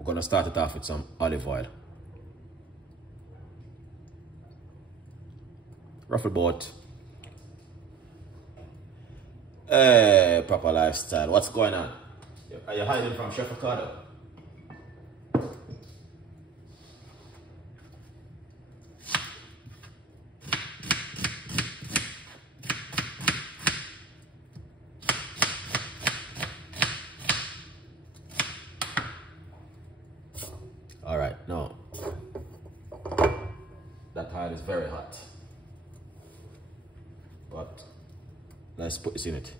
We're gonna start it off with some olive oil. Ruffle boat. Hey, Proper Lifestyle. What's going on? Are you hiding from Chef Ricardo? All right, now that oil is very hot, but let's put this in it.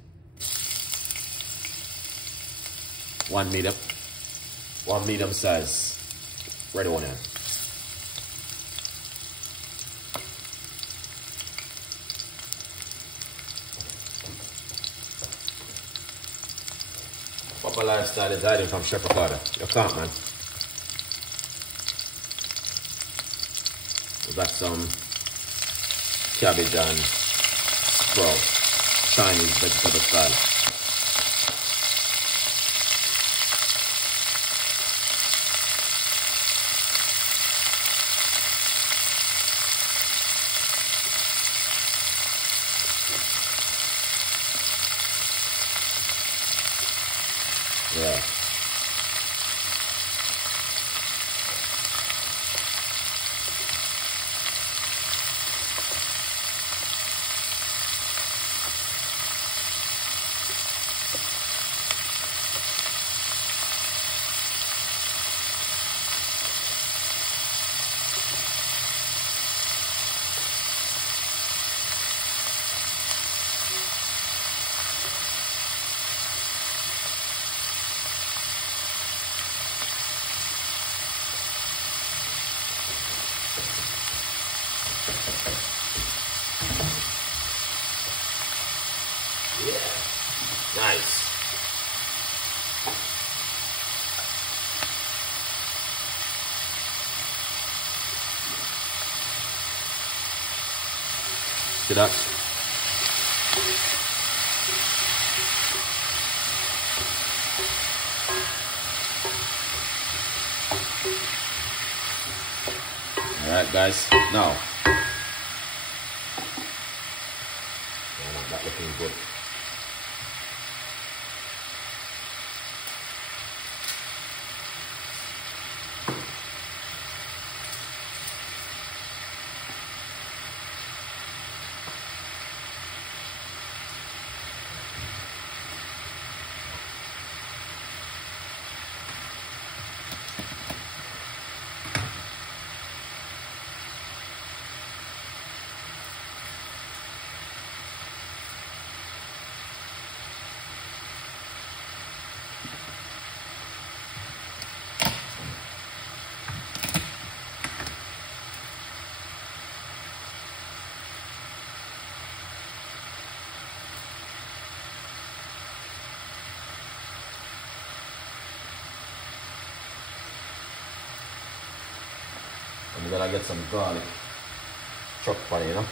One medium size red onion. Proper Lifestyle is hiding from Chef Ricardo. You can't, man. We got some cabbage and sprout, Chinese vegetable style. Yeah. Nice. See that? All right, guys. Now, that looking good. And we're gonna get some garlic chopped on it, you know.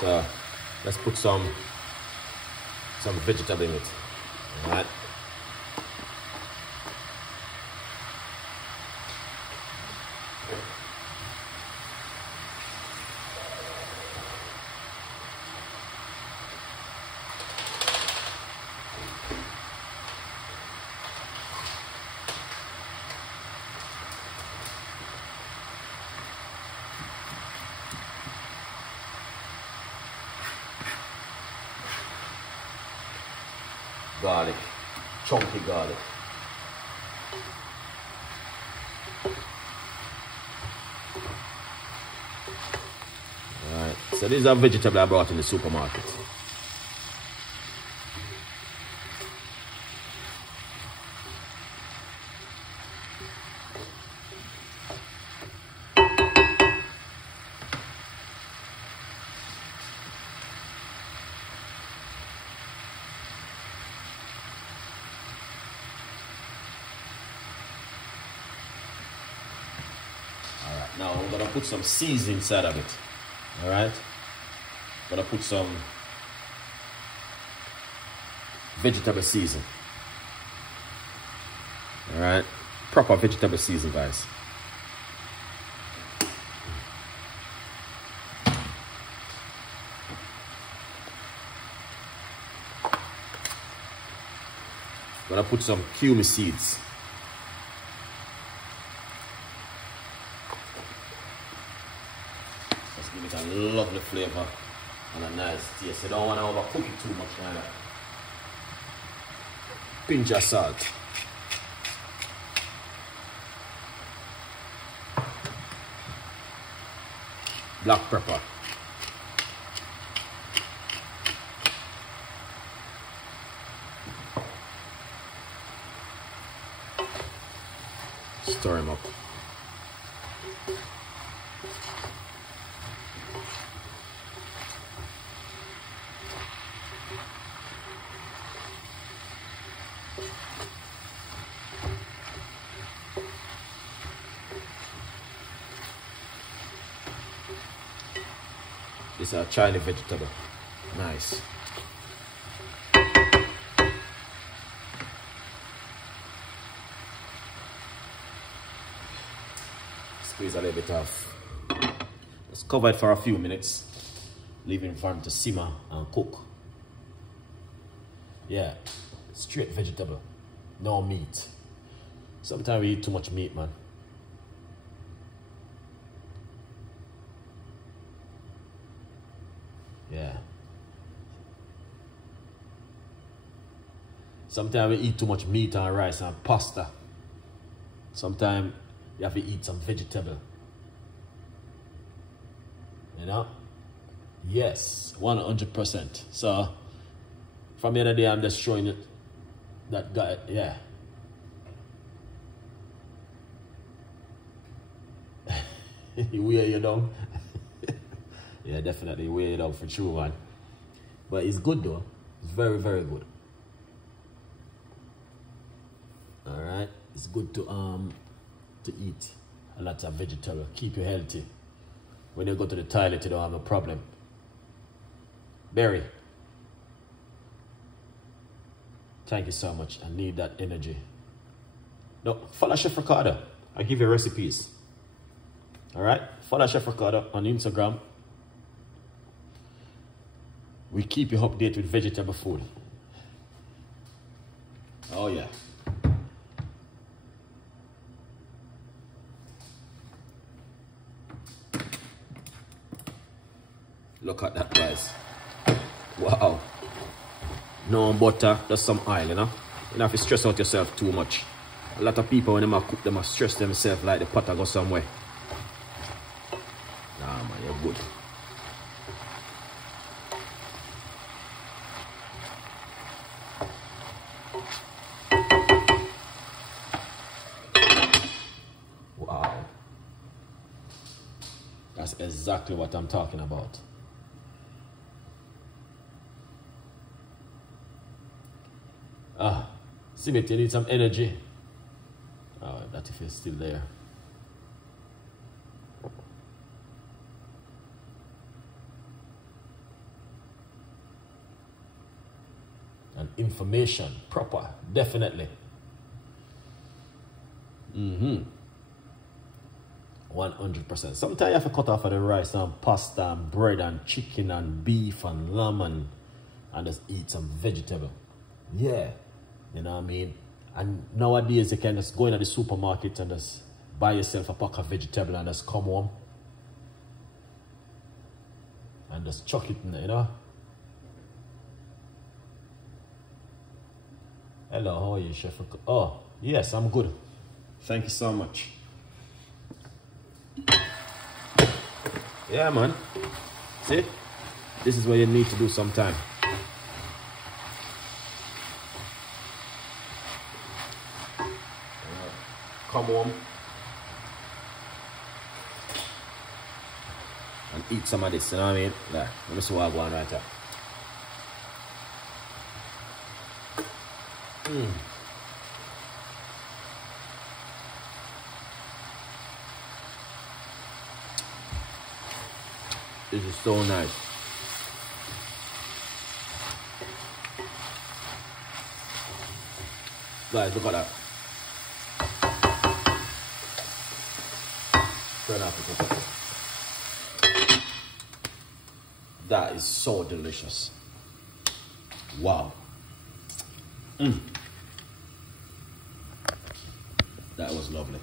So let's put some vegetable in it. All right. Garlic, chunky garlic. Alright, so these are vegetables I brought in the supermarket. Now I'm gonna put some seeds inside of it. All right. Gonna put some vegetable season. Alright, proper vegetable season, guys. Gonna put some cumin seeds. Let's give it a lovely flavor and a nice taste. You don't want to overcook it too much either. Pinch of salt. Black pepper. Stir him up. This is a Chinese vegetable. Nice. Squeeze a little bit off. Let's cover it for a few minutes. Leave it for him to simmer and cook. Yeah, straight vegetable. No meat. Sometimes we eat too much meat, man. Yeah. Sometimes we eat too much meat and rice and pasta. Sometimes you have to eat some vegetable. You know? Yes, 100%. So, from the other day, I'm just showing it. That guy, yeah. He wear you down. Yeah, definitely wear it out for sure, man. But it's good though. It's very, very good. Alright. It's good to eat a lot of vegetable. Keep you healthy. When you go to the toilet, you don't have a problem. Barry. Thank you so much. I need that energy. No, follow Chef Ricardo. I give you recipes. Alright? Follow Chef Ricardo on Instagram. We keep you updated with vegetable food. Oh yeah. Look at that, guys. Wow. No butter, just some oil, you know? You don't have to stress out yourself too much. A lot of people, when they cook, they must stress themselves like the pot go somewhere. Nah, man, you're good. Wow. That's exactly what I'm talking about. Ah, Simit, you need some energy. Oh, that if it's still there. And information, proper, definitely. 100%. Sometimes you have to cut off of the rice and pasta and bread and chicken and beef and lamb and just eat some vegetable. Yeah, you know what I mean? And nowadays you can just go into the supermarket and just buy yourself a pack of vegetable and just come home and just chuck it in there, you know? Hello, how are you, Chef? Oh, yes, I'm good. Thank you so much. Yeah, man. See? This is what you need to do sometime. Come home and eat some of this, you know what I mean? Like, let me see what I want right here. This is so nice. Guys, look at that. Turn off the cooker. That is so delicious. Wow. That was lovely.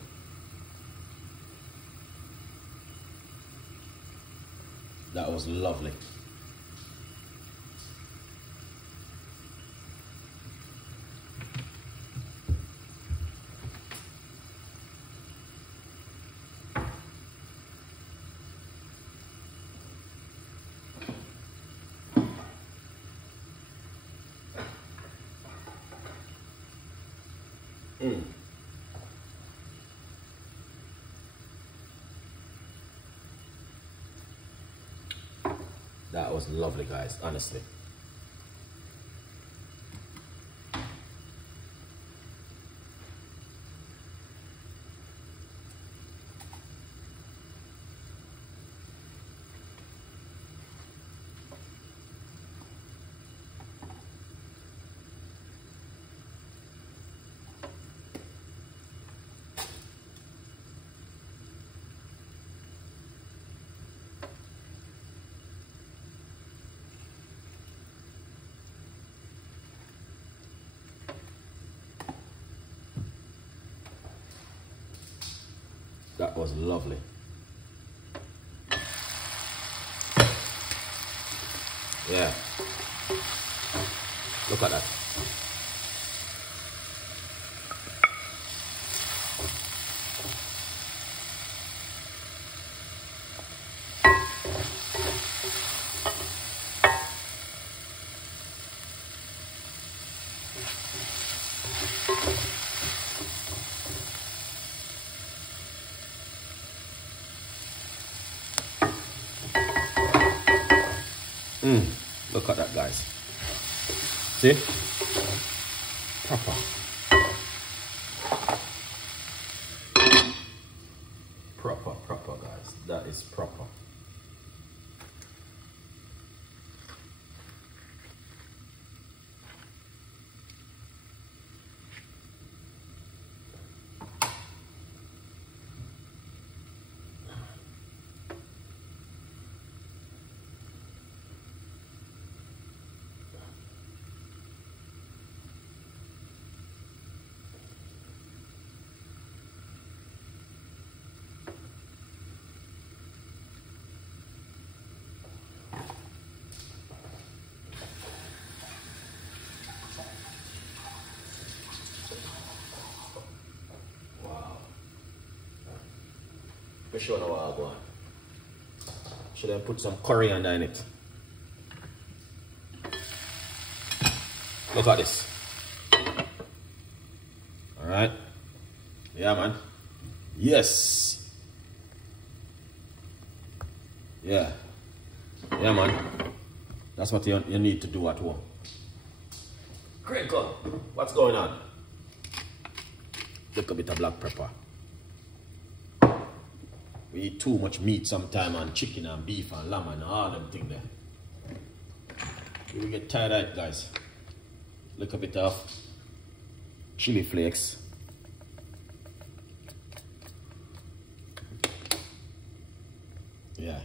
That was lovely. That was lovely, guys, honestly. That was lovely. Yeah. Look at that. Look at that, guys. See? Proper. Proper, guys. That is proper. For sure now what I go on. Should I put some coriander in it? Look at this. Alright. Yeah, man. Yes. Yeah. Yeah, man. That's what you need to do at home. Crinkle. What's going on? Look a bit of black pepper. We eat too much meat sometime and chicken and beef and lamb and all them things there. We get tired of it, guys. Look a bit of chili flakes. Yeah.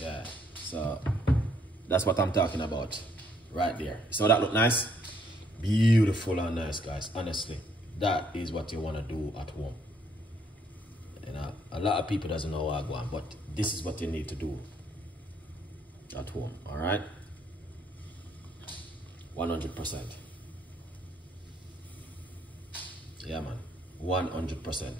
Yeah. So that's what I'm talking about right there. So that look nice? Beautiful and nice, guys. Honestly, that is what you want to do at home. You know, a lot of people doesn't know what I go on, but this is what you need to do at home. All right, 100%. Yeah, man, 100%.